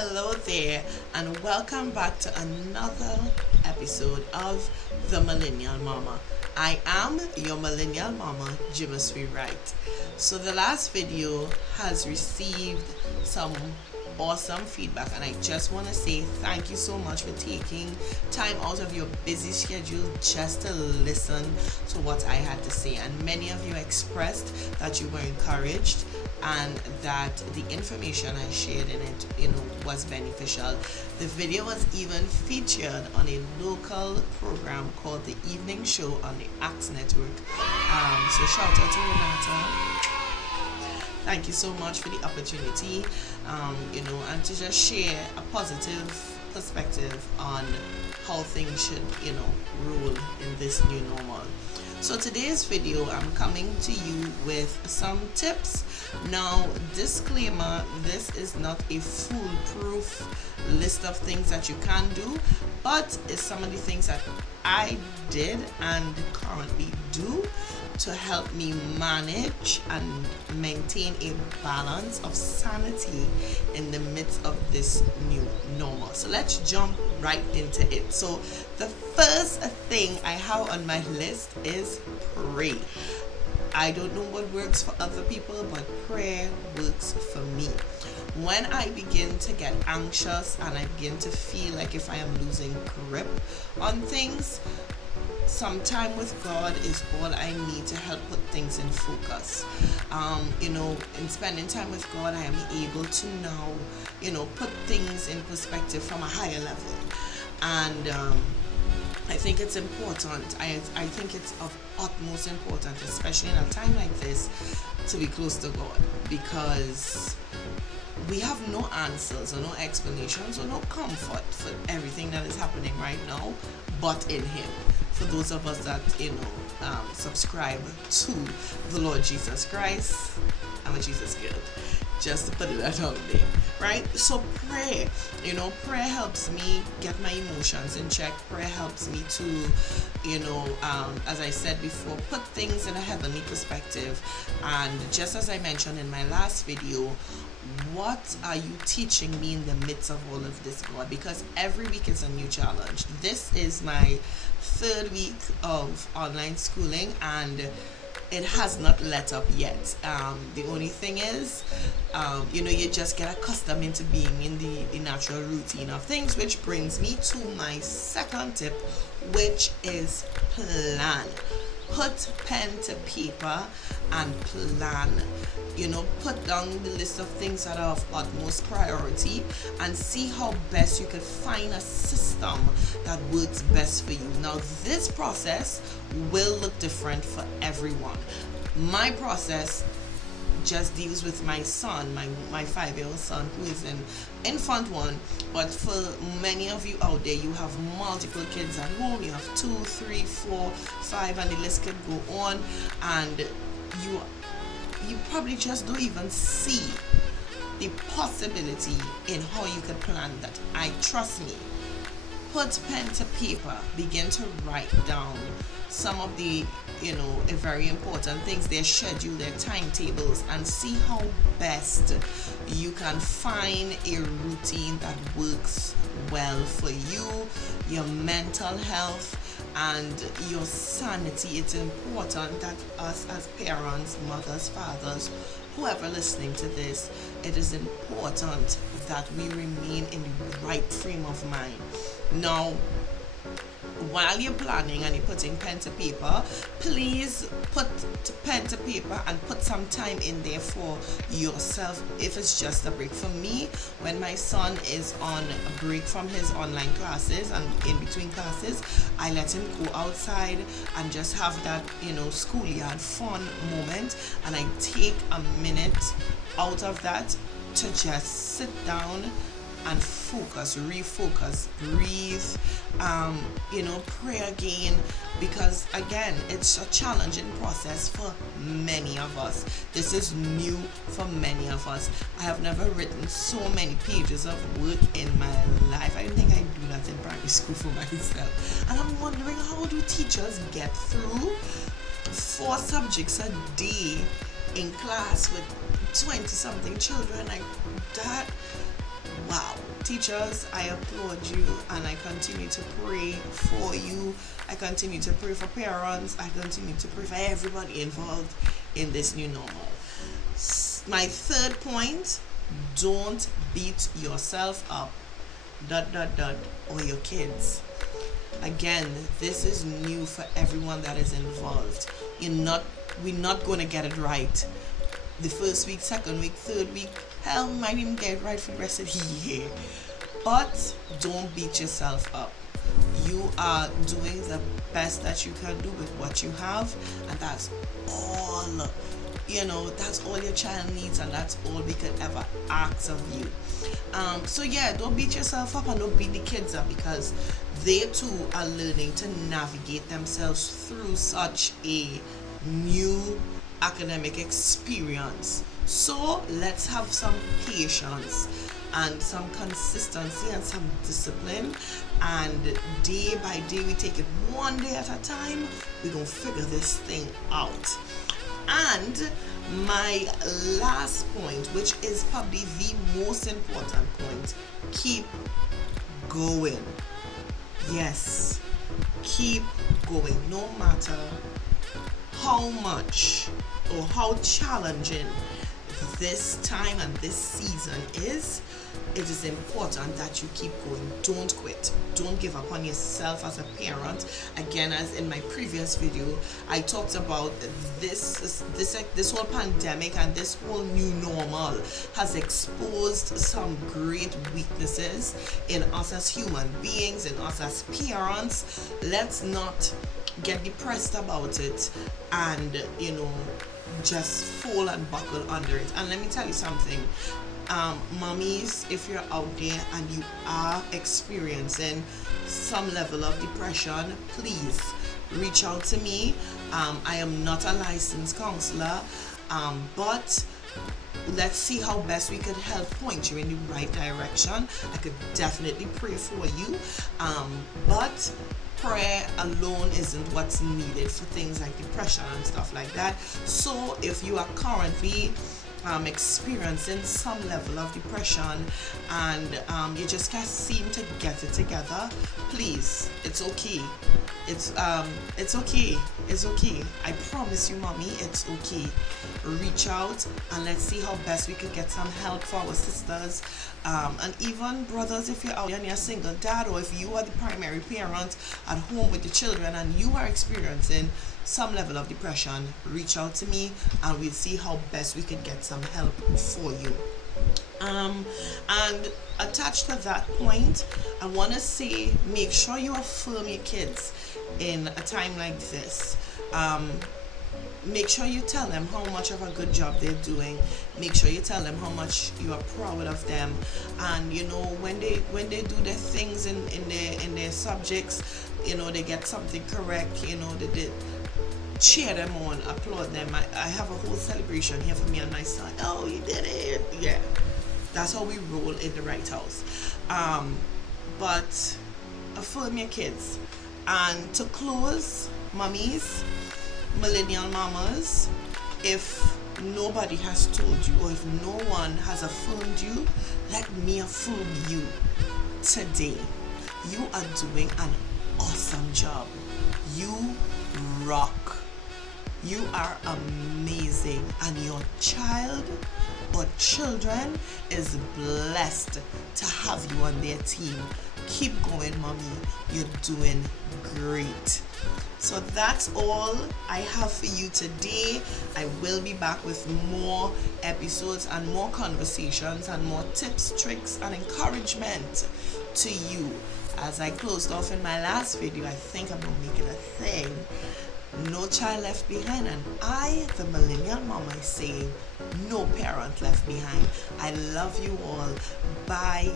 Hello there, and welcome back to another episode of The Millennial Mama. I am your Millennial Mama, Jimasri Wright. So the last video has received some awesome feedback, and I just want to say thank you so much for taking time out of your busy schedule just to listen to what I had to say. And many of you expressed that you were encouraged and that the information I shared in it, was beneficial. The video was even featured on a local program called The Evening Show on the Axe Network. So shout out to Renata. Thank you so much for the opportunity, and to just share a positive perspective on how things should, rule in this new normal. So today's video, I'm coming to you with some tips. Now, disclaimer, this is not a foolproof list of things that you can do, but it's some of the things that I did and currently do to help me manage and maintain a balance of sanity in the midst of this new normal. So let's jump right into it. So the first thing I have on my list is pray. I don't know what works for other people, but prayer works for me. When I begin to get anxious and I begin to feel like if I am losing grip on things, some time with God is all I need to help put things in focus. In spending time with God, I am able to now, put things in perspective from a higher level. And I think it's important. I think it's of utmost importance, especially in a time like this, to be close to God, because we have no answers or no explanations or no comfort for everything that is happening right now, but in Him. For those of us that subscribe to the Lord Jesus Christ, I'm a Jesus girl, just to put it out there, right? So prayer helps me get my emotions in check. Prayer helps me to, as I said before, put things in a heavenly perspective. And just as I mentioned in my last video, what are you teaching me in the midst of all of this, God? Because every week is a new challenge. This is my third week of online schooling, and it has not let up yet. The only thing is, you just get accustomed into being in the natural routine of things, which brings me to my second tip, which is plan. Put pen to paper and plan. Put down the list of things that are of utmost priority and see how best you can find a system that works best for you. Now, this process will look different for everyone. My process just deals with my son, my 5-year-old son, who is in infant one. But for many of you out there, you have multiple kids at home. You have 2, 3, 4, 5, and the list could go on. And you probably just don't even see the possibility in how you could plan that. Trust me. Put pen to paper. Begin to write down some of the very important things, their schedule, their timetables, and see how best you can find a routine that works well for you, your mental health, and your sanity. It's important that us as parents, mothers, fathers, whoever listening to this, it is important that we remain in the right frame of mind. Now, while you're planning and you're putting pen to paper, please put pen to paper and put some time in there for yourself, if it's just a break. For me, when my son is on a break from his online classes and in between classes, I let him go outside and just have that schoolyard fun moment, and I take a minute out of that to just sit down and focus, refocus, breathe, pray again, because again, it's a challenging process for many of us. This is new for many of us. I have never written so many pages of work in my life. I don't think I do that in primary school for myself. And I'm wondering, how do teachers get through 4 subjects a day in class with 20 something children like that? Wow. Teachers, I applaud you and I continue to pray for you. I continue to pray for parents. I continue to pray for everybody involved in this new normal. My third point, don't beat yourself up, or your kids. Again, this is new for everyone that is involved. We're not going to get it right the first week, second week, third week. Hell, we might even get it right for the rest of the year. But don't beat yourself up. You are doing the best that you can do with what you have, and that's all. That's all your child needs, and that's all we could ever ask of you. So yeah, don't beat yourself up and don't beat the kids up, because they too are learning to navigate themselves through such a new academic experience. So let's have some patience and some consistency and some discipline, and day by day we take it one day at a time. We're gonna figure this thing out. And my last point, which is probably the most important point, keep going. Yes, keep going, no matter how much or how challenging this time and this season is. It is important that you keep going. Don't quit. Don't give up on yourself as a parent. Again, as in my previous video, I talked about this whole pandemic and this whole new normal has exposed some great weaknesses in us as human beings, in us as parents. Let's not get depressed about it and just fall and buckle under it. And let me tell you something, mommies, if you're out there and you are experiencing some level of depression, please reach out to me. I am not a licensed counselor, but let's see how best we could help point you in the right direction. I could definitely pray for you, but prayer alone isn't what's needed for things like depression and stuff like that. So if you are currently experiencing some level of depression and you just can't seem to get it together, please, it's okay. It's okay. I promise you, mommy, it's okay. Reach out and let's see how best we could get some help for our sisters, and even brothers, if you're out and you're a single dad, or if you are the primary parent at home with the children and you are experiencing some level of depression, reach out to me and we'll see how best we can get some help for you. And attached to that point, I want to say, make sure you affirm your kids in a time like this. Make sure you tell them how much of a good job they're doing. Make sure you tell them how much you are proud of them. And when they do their things in their subjects, they get something correct, they cheer them on, applaud them. I have a whole celebration here for me and my son. Oh, you did it. Yeah, that's how we roll in the right house. But affirm your kids. And to close, mummies, millennial mamas, if nobody has told you or if no one has affirmed you, let me affirm you today. You are doing an awesome job. You rock. You are amazing, and your child or children is blessed to have you on their team. Keep going, mommy. You're doing great. So that's all I have for you today. I will be back with more episodes and more conversations and more tips, tricks, and encouragement to you. As I closed off in my last video, I think I'm going to make it a thing. No child left behind, and I, the millennial mama, is saying no parent left behind. I love you all. Bye.